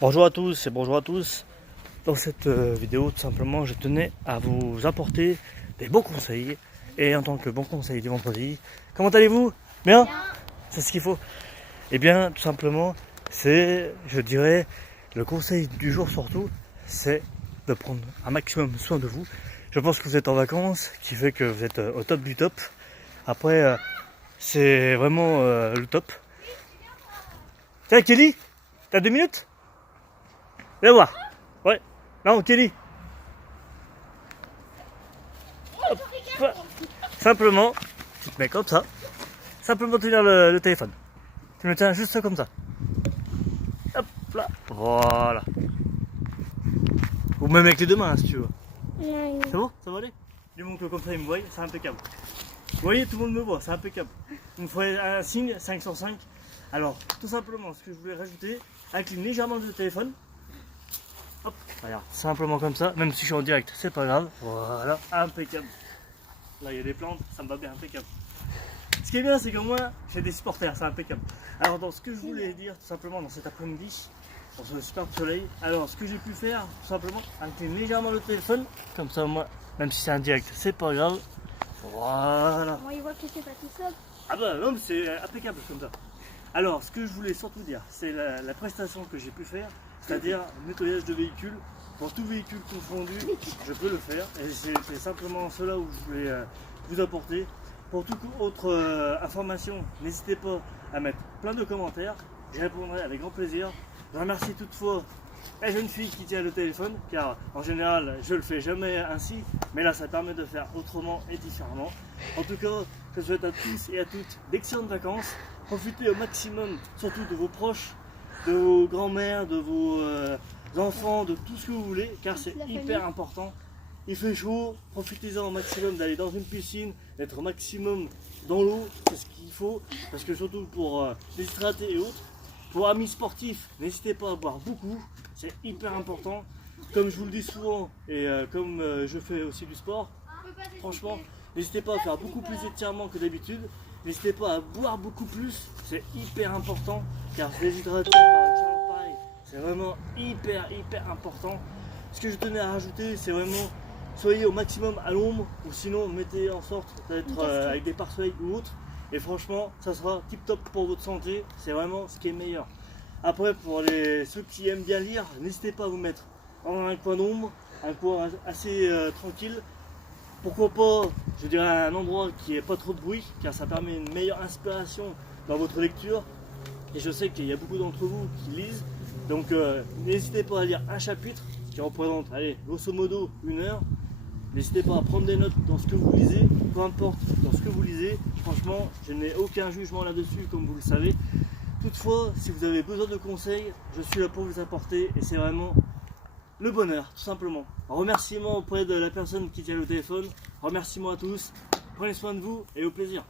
Bonjour à tous et bonjour à tous. Dans cette vidéo, tout simplement, je tenais à vous apporter des bons conseils. Et en tant que bon conseil du vendredi, comment allez-vous? Bien? C'est ce qu'il faut. Eh bien, tout simplement, c'est, je dirais, le conseil du jour surtout, c'est de prendre un maximum soin de vous. Je pense que vous êtes en vacances, qui fait que vous êtes au top du top. Après, c'est vraiment le top. Tiens, Kelly, t'as 2 minutes? Viens voir. Ouais. Non, Kelly. Hop. Simplement, tu te mets comme ça. Simplement tenir le téléphone. Tu me tiens juste comme ça. Hop là. Voilà. Ou même avec les deux mains, si tu veux. C'est bon? Ça va aller? Du moment que comme ça, il me voit, c'est impeccable. Vous voyez, tout le monde me voit, c'est impeccable. Vous me ferez un signe, 5 sur 5. Alors, tout simplement, ce que je voulais rajouter, incline légèrement le téléphone. Hop, regarde, simplement comme ça, même si je suis en direct, c'est pas grave. Voilà, impeccable. Là, il y a des plantes, ça me va bien, impeccable. Ce qui est bien, c'est que moi, j'ai des supporters, c'est impeccable. Alors, dans ce que je voulais dire, tout simplement, dans cet après-midi, dans ce superbe soleil, alors, ce que j'ai pu faire, tout simplement, incline légèrement le téléphone, comme ça, moi, même si c'est un direct, c'est pas grave. Voilà. Moi, il voit que c'est pas tout seul. Ah bah non, mais c'est impeccable comme ça. Alors, ce que je voulais surtout dire, c'est la prestation que j'ai pu faire, c'est-à-dire nettoyage de véhicule. Pour tout véhicule confondu, je peux le faire. Et c'est simplement cela où je voulais vous apporter. Pour toute autre information, n'hésitez pas à mettre plein de commentaires. J'y répondrai avec grand plaisir. Je remercie toutefois la jeune fille qui tient le téléphone, car en général, je le fais jamais ainsi. Mais là, ça permet de faire autrement et différemment. En tout cas, je souhaite à tous et à toutes d'excellentes vacances. Profitez au maximum, surtout de vos proches, de vos grands-mères, de vos enfants, de tout ce que vous voulez, car c'est hyper important. Il fait chaud, profitez-en au maximum d'aller dans une piscine, d'être au maximum dans l'eau, c'est ce qu'il faut, parce que surtout pour déshydrater et autres. Pour amis sportifs, n'hésitez pas à boire beaucoup, c'est hyper important. Comme je vous le dis souvent, et comme je fais aussi du sport, franchement, n'hésitez pas à faire beaucoup plus d'étirements que d'habitude. N'hésitez pas à boire beaucoup plus, c'est hyper important, car se déshydrater par une chaleur pareille, c'est vraiment hyper important. Ce que je tenais à rajouter, c'est vraiment, soyez au maximum à l'ombre, ou sinon mettez en sorte d'être avec des pare-soleils ou autre. Et franchement, ça sera tip top pour votre santé, c'est vraiment ce qui est meilleur. Après, pour ceux qui aiment bien lire, n'hésitez pas à vous mettre dans un coin d'ombre, un coin assez tranquille. Pourquoi pas, je dirais, un endroit qui n'ait pas trop de bruit, car ça permet une meilleure inspiration dans votre lecture. Et je sais qu'il y a beaucoup d'entre vous qui lisent, donc n'hésitez pas à lire un chapitre qui représente, allez, grosso modo 1 heure. N'hésitez pas à prendre des notes dans ce que vous lisez, peu importe dans ce que vous lisez. Franchement, je n'ai aucun jugement là-dessus, comme vous le savez. Toutefois, si vous avez besoin de conseils, je suis là pour vous apporter, et c'est vraiment le bonheur, tout simplement. Remerciements auprès de la personne qui tient le téléphone. Remerciements à tous. Prenez soin de vous et au plaisir.